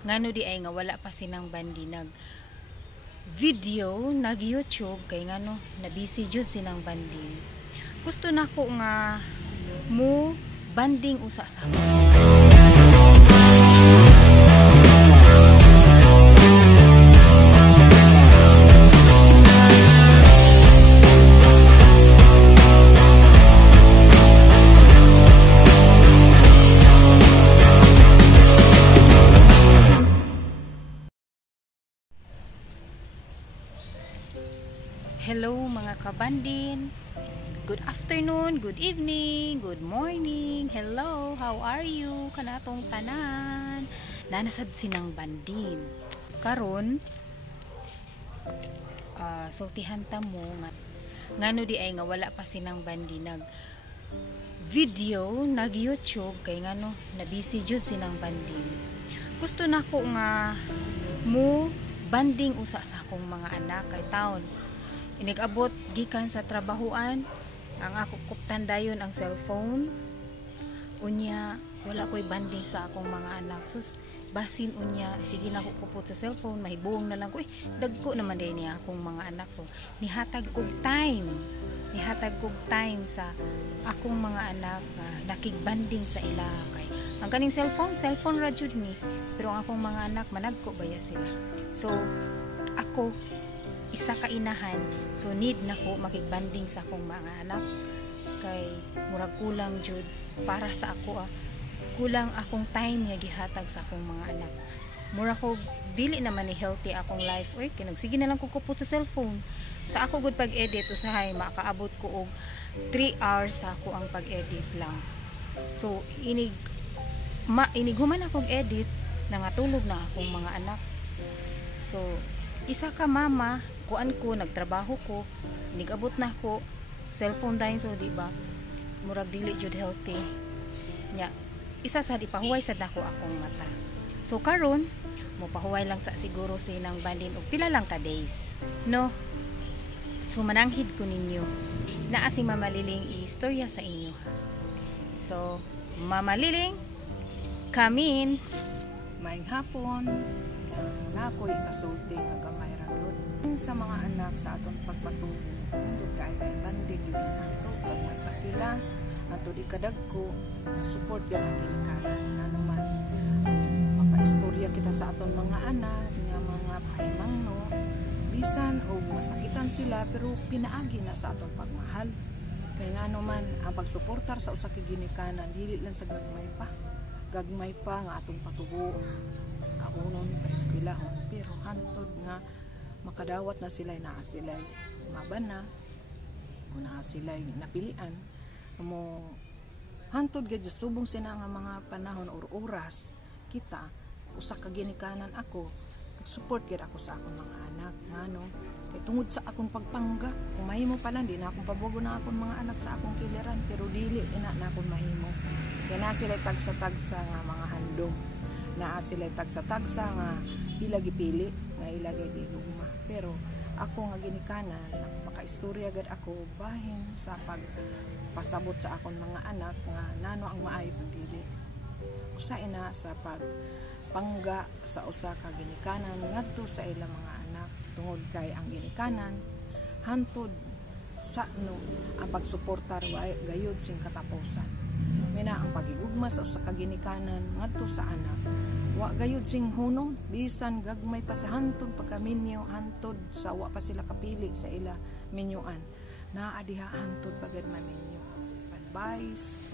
ngano di ay nga wala pa sinang bandi nag video nag YouTube kay ngano na busy jud sinang bandi. Gusto nako nga mo banding usa sa ako. Hello mga kabandin. Good afternoon, good evening, good morning. Hello, how are you? Kanatong tanan. Nanasad sinang bandin. Karon sultihan ta mo nga ngano di ay nga wala pa sinang bandi nag video nag YouTube kay ngano na busy jud sinang bandin. Gusto nako nga mo banding usa sa akong mga anak kay taon inigabot gikan sa trabahoan ang ako kuptan dayon ang cellphone unya wala ko'y banding sa akong mga anak sus basin unya sige na ko kupot sa cellphone mahibuong na lang ko dagko naman din niya akong mga anak so nihatag kog time sa akong mga anak nga nakigbanding sa ila kay ang kaning cellphone ra jud ni pero ang akong mga anak managko baya sila so ako isa ka inahan so need na ko makigbanding sa akong mga anak kay murag kulang jud para sa ako kulang akong time nga gihatag sa akong mga anak mura ko dili naman ni healthy akong life oy kinagsige na lang ko kupot sa cellphone sa ako gud pag-edit usahay makaabot ko og 3 hours sa ako ang pag-edit lang so inighuman akong edit nangatulog na akong mga anak so isa ka mama kuan ko nagtrabaho ko nigabot na ko cellphone dahil so di ba murag dili jud healthy nya isa sa ipahuway sad nako akong mata so karon mo pahuway lang sa siguro sinang bandin og pila lang ka days no so mananghid ko ninyo naa si Mama Liling istorya sa inyo so Mama Liling come in maayong hapon na ako'y kasulti nga gamay ra gyud sa mga anak sa atong pagpatubo ug kay banding gyud nato gamay pa sila ato di kadagko na support yan ang ginikanan ano man makaistorya kita sa atong mga anak nga mga paimangno bisan og masakitan sila pero pinaagi na sa atong pagmahal kay ngano man ang pagsuportar sa usa ka ginikanan dili lang sa gagmay pa nga atong patubo kaunon pa-eskwelahon pero hantod nga makadawat na sila naa sila mabana o naa sila napilian mo hantod gid subong sina nga mga panahon or oras kita usa ka ginikanan ako support gid ako sa akong mga anak ngano kay tungod sa akong pagpangga kung mahimo pa lang di na akong pabugo na akong mga anak sa akong kiliran pero dili ina na akong mahimo kay na sila tagsa-tagsa nga mga handom naa sila tagsa-tagsa nga ila gipili nga ila gigugma pero ako nga ginikanan makaistorya gad ako bahin sa pagpasabot sa akong mga anak nga nano ang maayo pag dili usa ina sa pagpangga sa usa ka ginikanan ngadto sa ilang mga anak tungod kay ang ginikanan hantod sa ang pagsuportar gayud sing katapusan mina ang pagigugma sa usa ka ginikanan ngadto sa anak wa gayud sing hunong bisan gagmay pa sa hantod pagkaminyo hantod sa wa pa sila kapili sa ila minyoan naa diha hantod pagad maminyo advice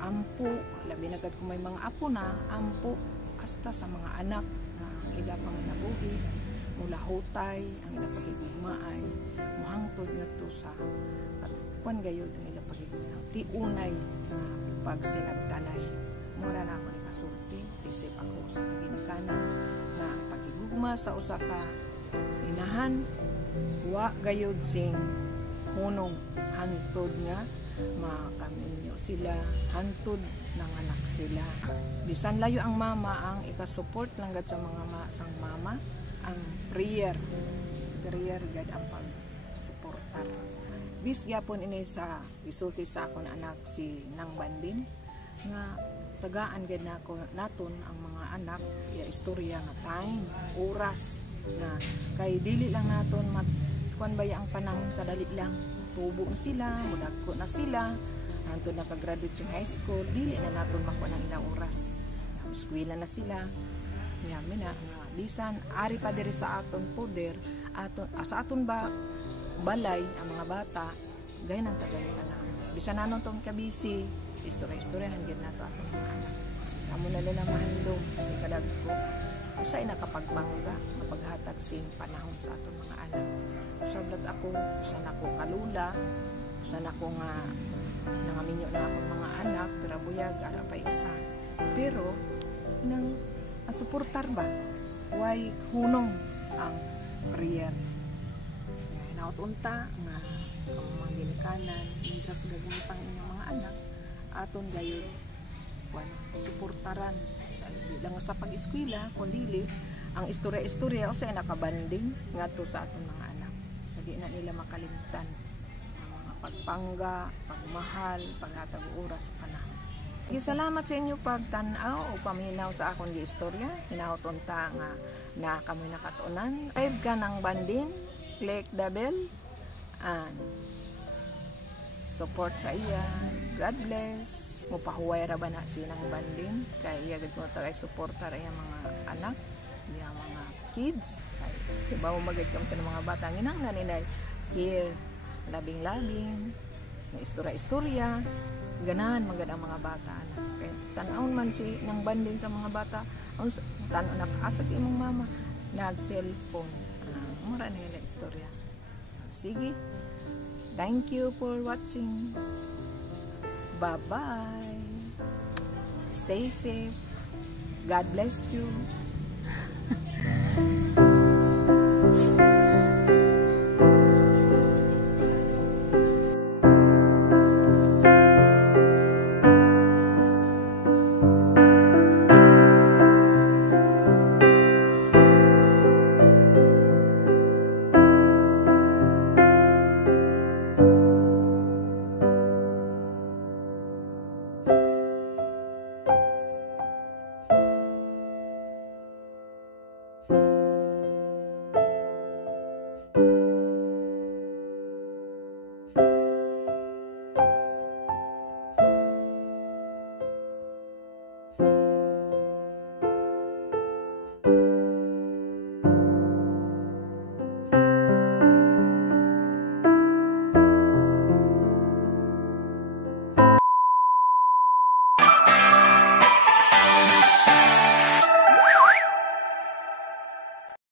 ampo labi na gad kung may mga apo na ampo hasta sa mga anak nga ila panginabuhi mula hutay ang ila pagigugmaay mohangtod ngadto sa kwan gayud ang ila pagigugma tiunay pagsinabtanay mura na ako ni kasulti isip ako sa ginikanan nga ang pagigugma sa usa ka inahan wa gayud sing hunong hantod nga makaminyo sila hantod nanganak sila bisan layo ang mama ang ikasupport lang gad sa mga sang mama ang prayer gad ang pagsuportar bis gyapon ini sa isulti sa akong anak si Nang Bandin nga tagaan gid nako naton ang mga anak ya istorya nga time, oras na kay dili lang naton kuan baya ang panahon kadali lang tubo na sila, mudagko na sila anto nakagraduate sa high school, dili na naton makuha ng ilang oras. Eskwela na sila. Ya mina bisan ari pa diri sa aton poder, sa aton ba balay ang mga bata gay nang tagayon na. Bisan nanon tong kabisi, istorya-istoryahan gid nato atong mga anak. Amo na lang mahandom kadagko. Usay nakapagpangga, mapaghatag sing panahon sa atong mga anak. Usablat ako, usa na ko kalula, usa na ko nga nangaminyo na akong mga anak, pero buyag ara pa usa. Pero nang suportar ba? Way hunong ang career. Hinaut unta nga mga ginikanan, mientras gagamitan inyong mga anak, aton gayud suportaran lang sa pag-eskwela, kundi ang istorya-istorya o sa nakabanding ngadto sa aton mga anak. Hindi na nila makalimtan ang mga pagpangga, pagmahal, paghatag oras, panahon. Salamat sa inyo pagtanaw o paminaw sa akong istorya. Hinahot unta nga na kami nakatunan. Subscribe ka ng banding, click the bell, and support sa iya. God bless. Mupahuway ra ba na sinang banding kay iya gid mo tagay suporta ra iya mga anak, iya mga kids. Kay bawo magid kami sa mga bata nginahanglan nila here labing-labing, na istorya-istorya. Ganahan magad ang mga bata anak. Kay tan-aon man si nang banding sa mga bata, tan-aon na asa si imong mama nag-cellphone. Mura nila istorya. Sige. Thank you for watching. Bye-bye. Stay safe. God bless you.